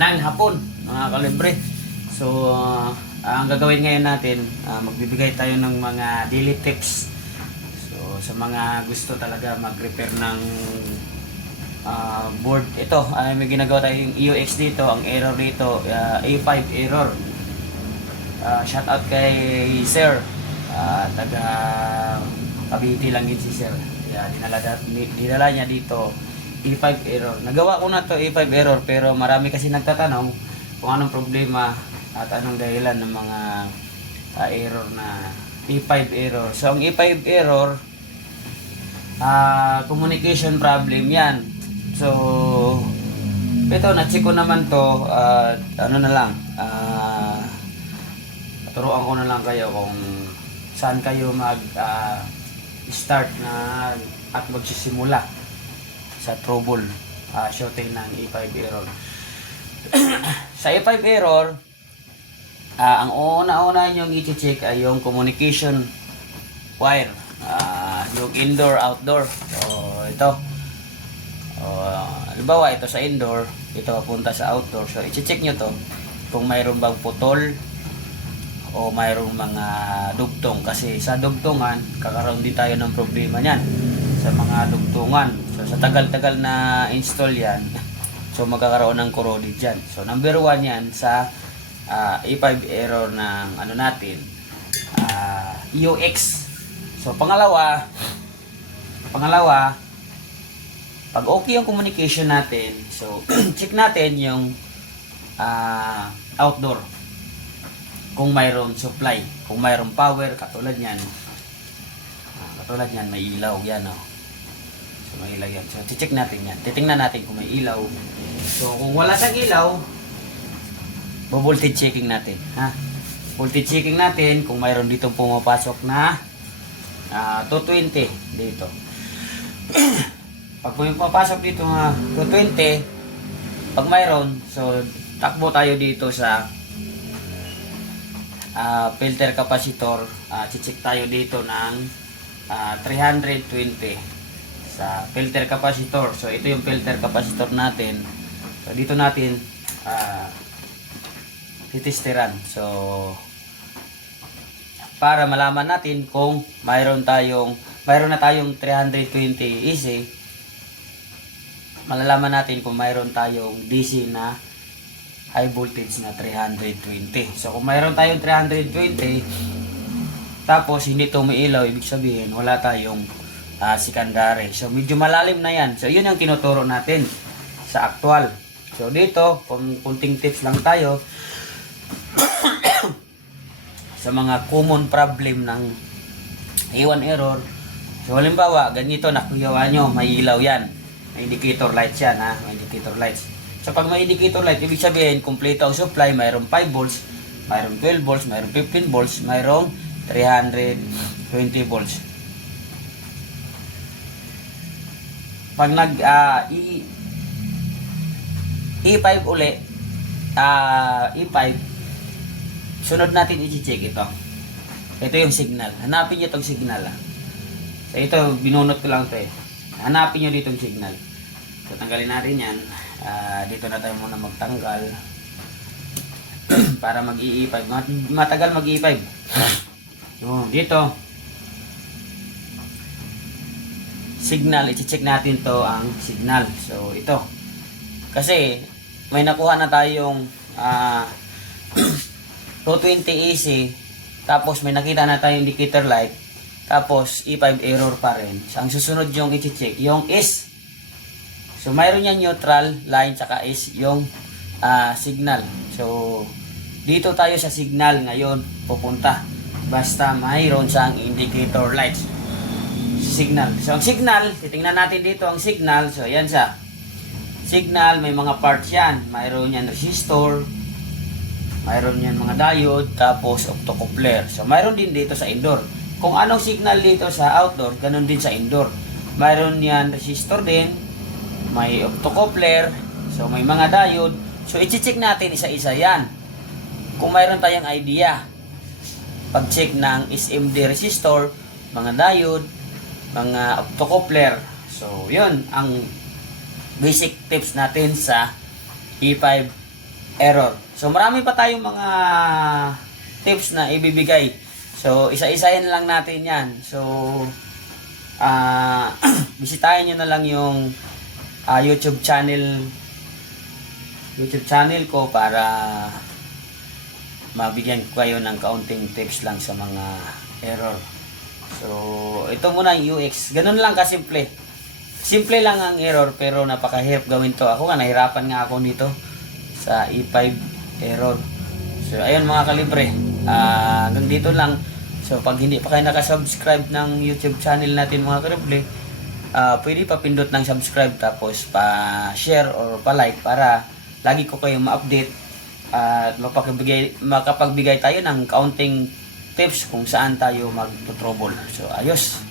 ng hapon, mga kalibre. So, ang gagawin ngayon natin, magbibigay tayo ng mga daily tips. So, sa mga gusto talaga mag-repair ng board, ito, may ginagawa tayong EOX dito. Ang error dito, A5 error. Shout out kay Sir, taga Cavite lang yun si Sir. Dinala niya dito A5 error. Nagawa ko na to A5 error, pero marami kasi nagtatanong kung anong problema at anong dahilan ng mga error na A5 error. So ang A5 error, communication problem yan. So ito, na-check ko naman to. Ano na lang, turuan ko na lang kayo kung saan kayo start na at magsisimula sa trouble shooting ng A5 error. Sa A5 error, ang una-una yung i-check ay yung communication wire, yung indoor-outdoor. So ito, halimbawa ito sa indoor, ito papunta sa outdoor. So i-check nyo to kung mayroon bang putol o mayroong mga dugtong, kasi sa dugtungan kakaroon din tayo ng problema niyan sa mga dugtungan. So sa tagal-tagal na install yan, so magkakaroon ng corroded dyan. So number 1 yan sa A5 error ng ano natin, EOX. So pangalawa, pag okay yung communication natin, so check natin yung outdoor, kung mayroon supply, kung mayroon power, katulad yan, may ilaw yan, so may ilaw yan. So check natin yan, titingnan natin kung may ilaw. So kung wala siyang ilaw, voltage checking natin, voltage checking natin kung mayroon dito pumapasok na 220 dito. Pag pumapasok dito na 220, pag mayroon, so takbo tayo dito sa filter capacitor. Check tayo dito ng 320 sa filter capacitor. So ito yung filter capacitor natin. So dito natin titesteran. So para malaman natin kung mayroon na tayong 320 AC, malalaman natin kung mayroon tayong DC na high voltage na 320. So kung mayroon tayong 320 tapos hindi ito umiilaw, ibig sabihin wala tayong secondary. So medyo malalim na yan. So yun ang tinuturo natin sa actual. So dito, kunting tips lang tayo sa mga common problem ng A1 error. So halimbawa, ganito, nakuyawan nyo, may ilaw yan, may indicator lights yan, may indicator lights. So pag may indicator light, ibig sabihin kompleto ang supply, mayroong 5 volts, mayroong 12 volts, mayroong 15 volts, mayroong 320 volts. Pag E5 uli, E5, sunod natin i-check ito. Ito yung signal. Hanapin nyo itong signal. So ito, binunot ko lang ito . Hanapin nyo dito yung signal. So tanggalin natin yan. Dito na tayo muna magtanggal para mag-E5. Matagal mag-E5. Dito, signal, i-check natin to ang signal. So ito, kasi may nakuha na tayong 220 AC, tapos may nakita na tayong indicator light, tapos E5 error pa rin. So ang susunod yung i-check yung is. So mayroon yan neutral line, saka is yung signal. So dito tayo sa signal ngayon pupunta, basta mayroon siyang indicator lights. Signal. So ang signal, titingnan natin dito ang signal. So yan siya. Signal, may mga parts yan. Mayroon yan resistor, mayroon yan mga diode, tapos optocoupler. So mayroon din dito sa indoor. Kung anong signal dito sa outdoor, ganun din sa indoor. Mayroon yan resistor din, may optocoupler, so may mga diode. So i-check natin isa-isa yan. Kung mayroon tayong idea, pag-check ng SMD resistor, mga diode, mga optocoupler. So yun ang basic tips natin sa E5 error. So marami pa tayong mga tips na ibibigay. So isa-isahin lang natin yan. So bisitahin nyo na lang yung YouTube channel ko para mabigyan ko kayo ng kaunting tips lang sa mga error. So ito muna yung UX. Ganun lang kasimple. Simple lang ang error pero napakahirap gawin to. Ako nga nahirapan nga ako nito sa E5 error. So ayun mga kalibre. Hanggang dito lang. So pag hindi pa kayo nakasubscribe ng YouTube channel natin mga kalibre, pwede pa pindot ng subscribe tapos pa-share or pa-like para lagi ko kayo ma-update at makapagbigay tayo ng kaunting tips kung saan tayo mag-trouble. So ayos.